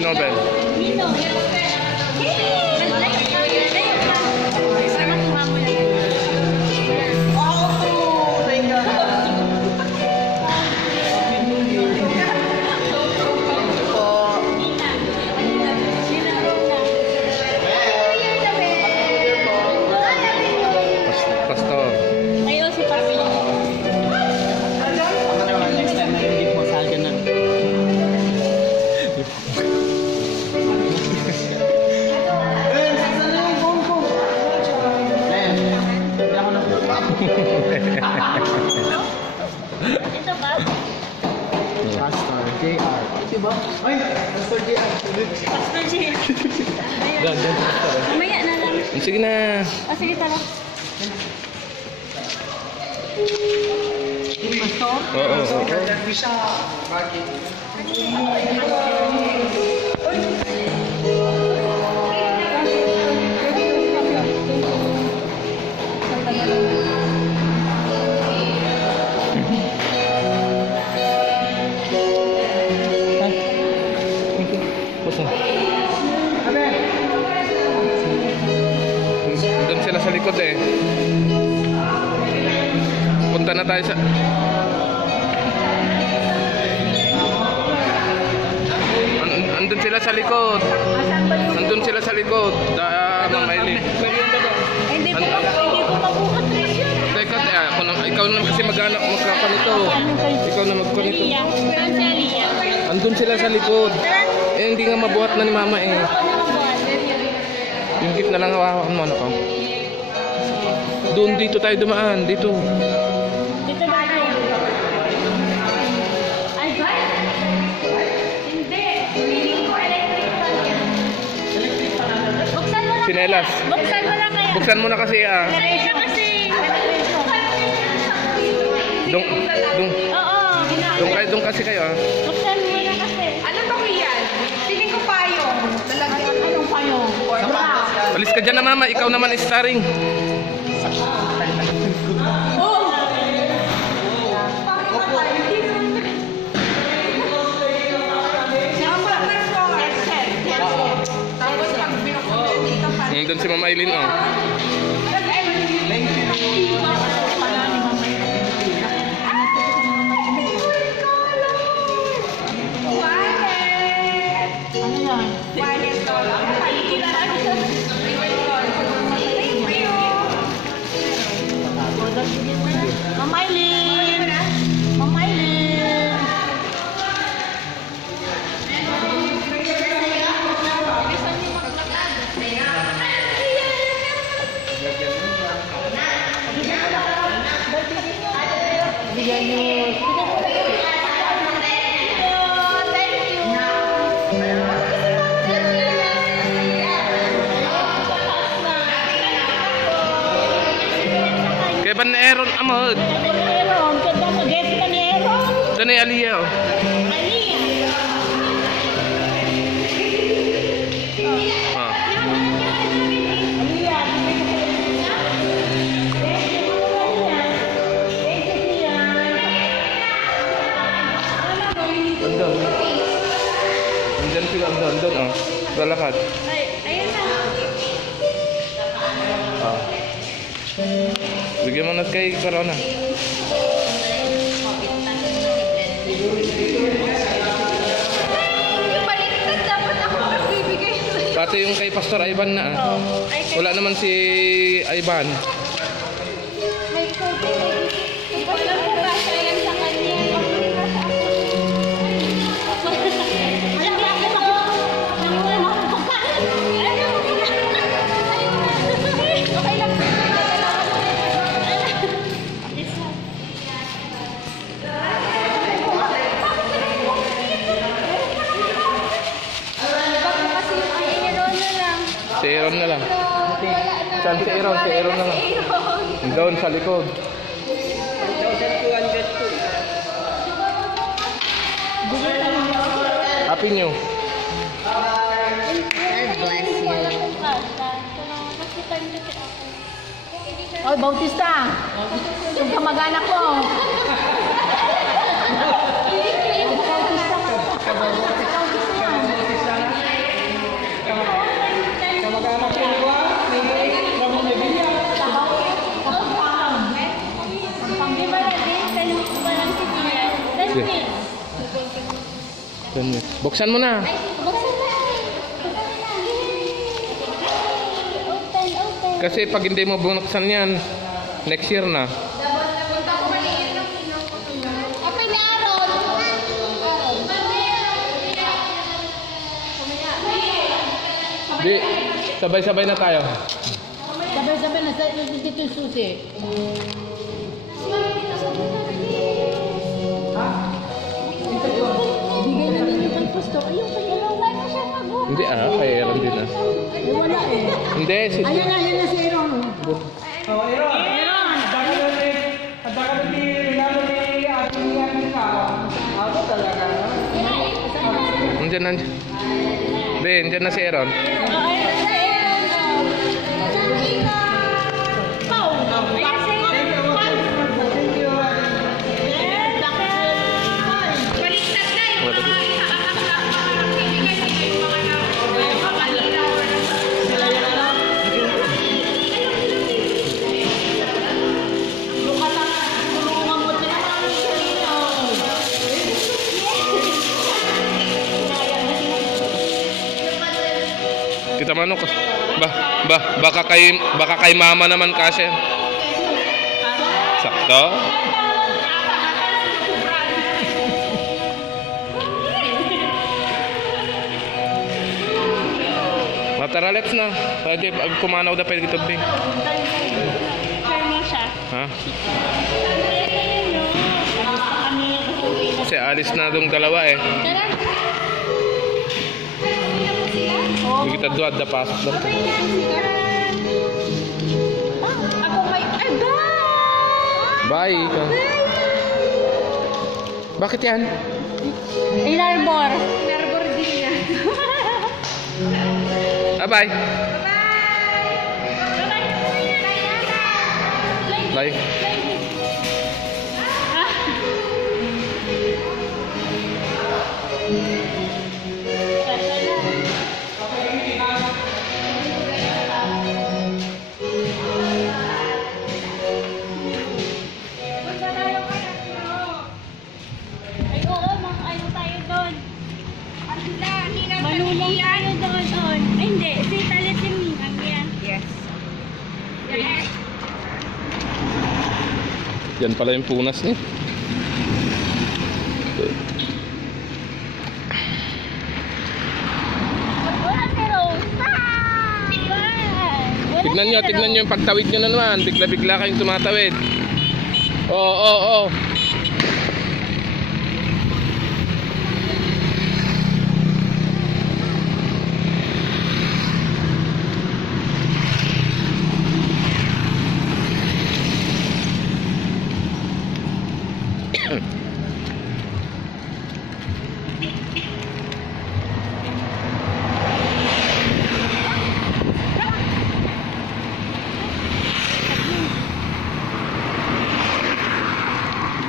Nobel. Ito ba? Pastor JR. Ito ba? Ay! Pastor JR. Pastor JR. Dan. Mamaya na lang. Sige na. O sige, tara. Pastor? Oo. Doon sila sa likod eh. Punta na tayo sa... Andun sila sa likod. Andun sila sa likod. Ma'am Maylin. Hindi po mabuhat rin siya. Teka, ikaw na kasi magkakanito. Ikaw na magkanito. Saan si Aliyah? Andun sila sa likod. Eh, hindi nga mabuhat na ni Mama eh. Yung gift na lang hawakan mo, ko. Doon, dito tayo dumaan. Dito. Dito ba ito? Ay, ba? Hindi. Feeling ko electric fan yan. Buksan mo na. Sinelas. Buksan mo na kaya. Buksan mo na kasi ah. Diretso kasi. Doon kasi kayo ah. Buksan mo na kasi. Ano to yan? Feeling ko payong. Lalagyan. Anong payong? Alis ka dyan na Mama. Ikaw naman starring. Oh! Tapos pag binuksan dito pa. Doon si Mama Eileen oh. Mamailin! Mamailin! Bigyan nyo. Kaya ba na Aaron Amod? Aaron, ganda mo. Guest ka ni Aaron. Doon ay Aliyah oh. Aliyah. Ah. Andun. Andun sila, andun oh. Lalakad. Ay, ayun na. Ah. Bigyan mo na kay Corona. Yung baliktad, dapat ako magbibigay sa'yo. Pati yung kay Pastor Ivan na ah. Wala naman si Ivan. May COVID. Wala po ba siya yan sa kanya? Okay lang. Si Aaron na lang. Saan si Aaron? Si Aaron na lang. Doon sa likod. Happy New. God bless you. Oy, Bautista. Yung kamag-anak ko. Bautista ka. Bautista. Sige. 10 minutes. Buksan mo na. Buksan na. Open. Kasi pag hindi mo binuksan yan, next year na. Open na, Aaron. Di, sabay-sabay na tayo. Sabay-sabay na dito yung susi. Bigay na ninyo kay Pusto. Ayun, Tulungan mo siya mag-book. Hindi kay Aaron din ah. eh, wala eh. Hindi, si... Ayun na si Aaron. Nandiyan. Hindi, nandiyan na si Aaron. Kita mano ko. Baka kay mama naman kasi. Sakto. Tara, let's na. Pwede, kumanaw na pwede tubig. Share mo siya. Ha? Kasi alis na dong dalawa eh. Tara. Hindi kita duwad na pasok doon. Ako may... Ay, Bye. Bakit yan? Inarbor. Inarbor din yan. Bye. Bye. Ay, oo, ano tayo doon? Malulong tayo doon. Ay, hindi. Si Talit yung ninang yan. Yes. Yan pala yung punas niya. Wala si Rose. Wala Tignan si nyo yung pagtawid nyo na naman. Bigla-bigla kayong tumatawid. Oo.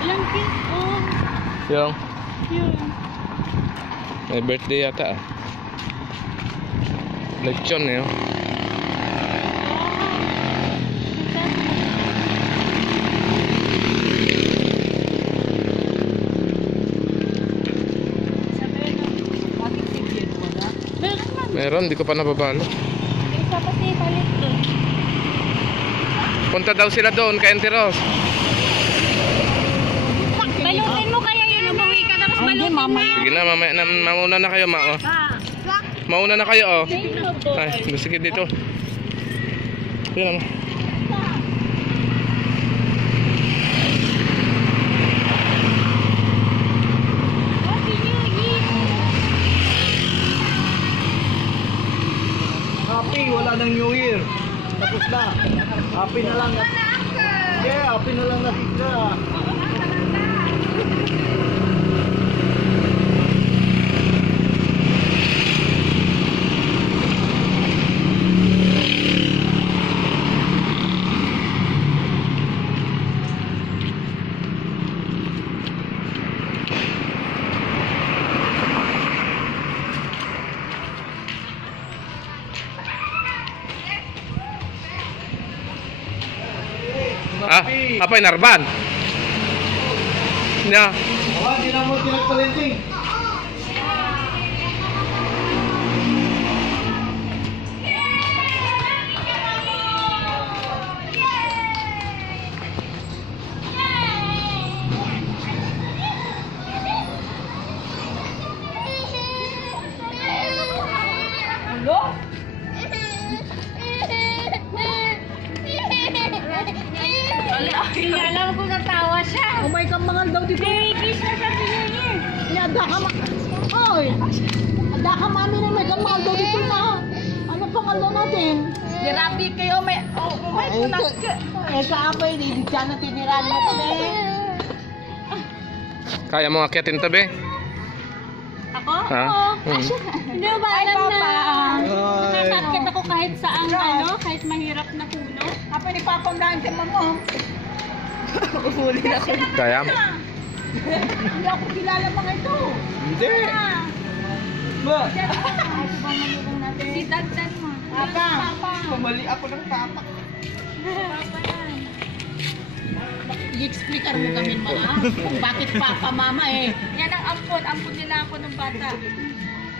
Ilang pin? Oh, Yung yun. may birthday yata ah. Lechon eh. Oh. Meron, di ko pa nababalo. Isa pa si Talit doon. Punta daw sila doon kay Auntie Ros. Balutin mo kaya yun. Umuwi ka tapos balutin mo. Sige na, mamaya na, mauna na kayo, ma. Oh. Mauna na kayo, oh. Ay, sige dito. Yan lang. Happy New Year! Happy, wala nang New Year. Tapos na. Happy na lang. Yeah, happy na lang nakita. Ah, apa yung Narban? Yeah. Awa, hindi na mo pinagpalinting. Alam ko natawa siya. Oh my God, mangal daw dito. Kiss na siya pinili. Ada ka ma... Oy! Ada ka mami na may kamal daw dito na. Ano pangal daw natin? Grabe kayo, may... Oh, may punak. Eh, kaapay, hindi siya na tinirahan mo kami. Kaya mo akyatin tabi? Ako? Ha? Oo. Hmm. Hindi mo ba alam na Ay. nakakakit ako kahit saan ano, kahit mahirap na puno? Apa ni papandahan si Mamo? Kaya? Hindi ako kilala mga ito. Hindi. Ba? Si Dad mo. Papa. Pumali ako ng papa. Papa yan. I-explicar mo kami mga kung bakit papa mama eh. Yan ang ampon. Ampon nila ako ng bata.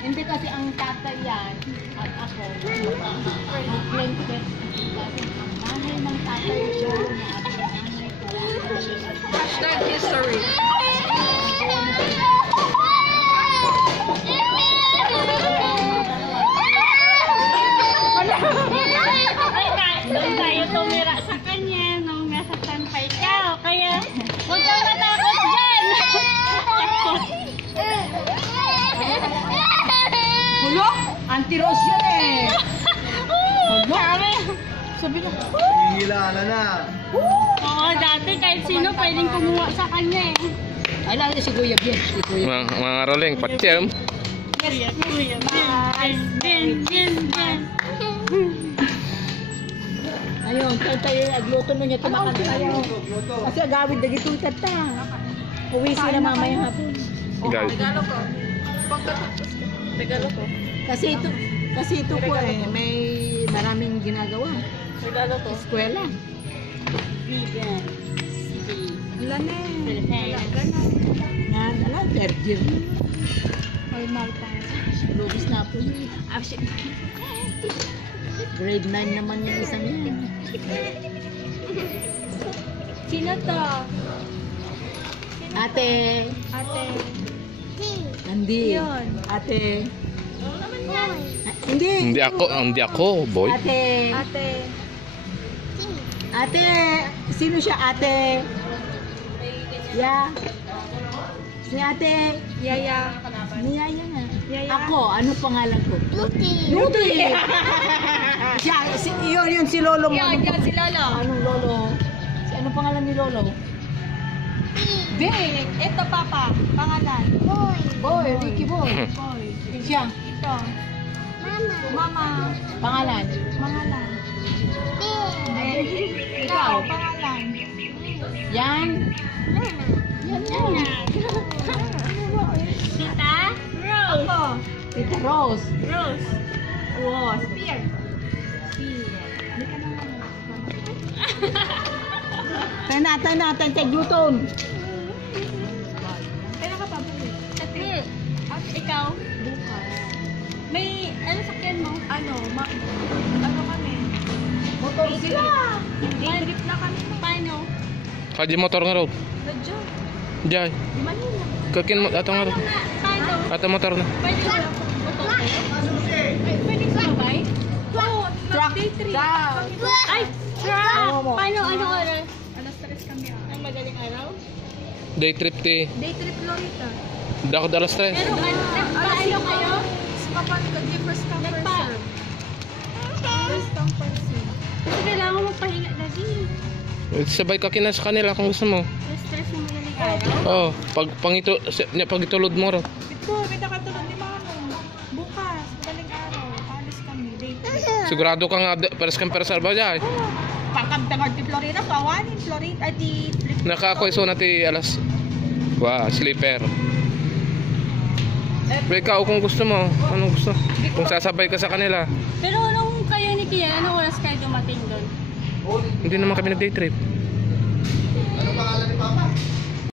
Hindi kasi ang tatay yan at ako. Claim ko kasi ang nanay ng tatay siya na at ang nanay ko. Hashtag history. Doon tayo tumira sa kanya nung nasa pa ikaw. Kaya huwag kang natakot dyan. Hulo? Auntie Rose yan eh. Sabi. Sabi niya, Hihilala na. Oo, dati kahit sino pwedeng kumuha sa kanya eh. ay lang si Kuya Bien. Si Kuya. Mga rolling, patyam. Yes, kuya. Bin. Ayun, tayo agluto na niya tumakan tayo. Kasi agawid na gito tata. Uwi sila mamaya hapon. Guys. Regalo ko. Kasi ito po eh, may maraming ginagawa. Regalo ko. Eskwela. Vegan. Ilan eh. Philippines. Yan, alam, third year. Or Malta. Lugis na po yun. Actually, Grade 9 naman yung isang yan. sino to? Ate. Ate. Hindi. Yun. Ate. Boy. Hindi. Hindi ako, boy. Ate. Ate. Ate. Sino siya ate? Ya. Si ate. Yaya. Niyaya nga. Yaya. Ako, ano pangalan ko? Luti. Luti. Siya, yun si Lolo mo. Yan, yan si Lolo. Anong Lolo? Anong pangalan ni Lolo? Big. Ito, Papa. Pangalan. Boy, Ricky Boy. Boy. Siya, Ito. Mama. pangalan. Pangalan. Ikaw. Pangalan. Yan. Yan. Tita? Rose. Ako. Tita Rose. Rose. Rose. Spear. Tayo natin, kay Newton. Kailan ka pa bumili? At ikaw? Bukas. May, ano sakyan mo? Ano kami? Motor sila. Trip na kami. Paano? Kaji motor nga raw. Radyo. Jay. Di Manila. Kakin mo, ato nga raw. Paano? Ato motor na. Pwede ba? Pwede ka ba? Oo. Truck. Day 3. Ay! Truck! Paano? Anong oras? Alas 3 kami. Ang madaling araw? Day trip ti. Day trip Lolita. Dako dalas tres. Pero nagpaano kayo? Kapag first come first serve. First come first serve. Kasi kailangan mo pahinga na din. Sabay ka kina sa kanila kung gusto mo. Stress mo madaling araw. Pag itulod mo raw. Ito, may nakatulog ni Mano. Bukas, madaling araw. Alis kami. Day 3. Sigurado ka nga, peres kang peresal ba Jay? Pagkabtangad ti Florida, pawanin Florida, ay ti... Nakakoy so nati alas. Wow, sleeper. Pero ikaw kung gusto mo, anong gusto? Kung sasabay ka sa kanila. Pero nung kayo ni Kian, anong oras kayo dumating doon? Hindi naman kami nag-day trip. Ano pangalan ni Papa?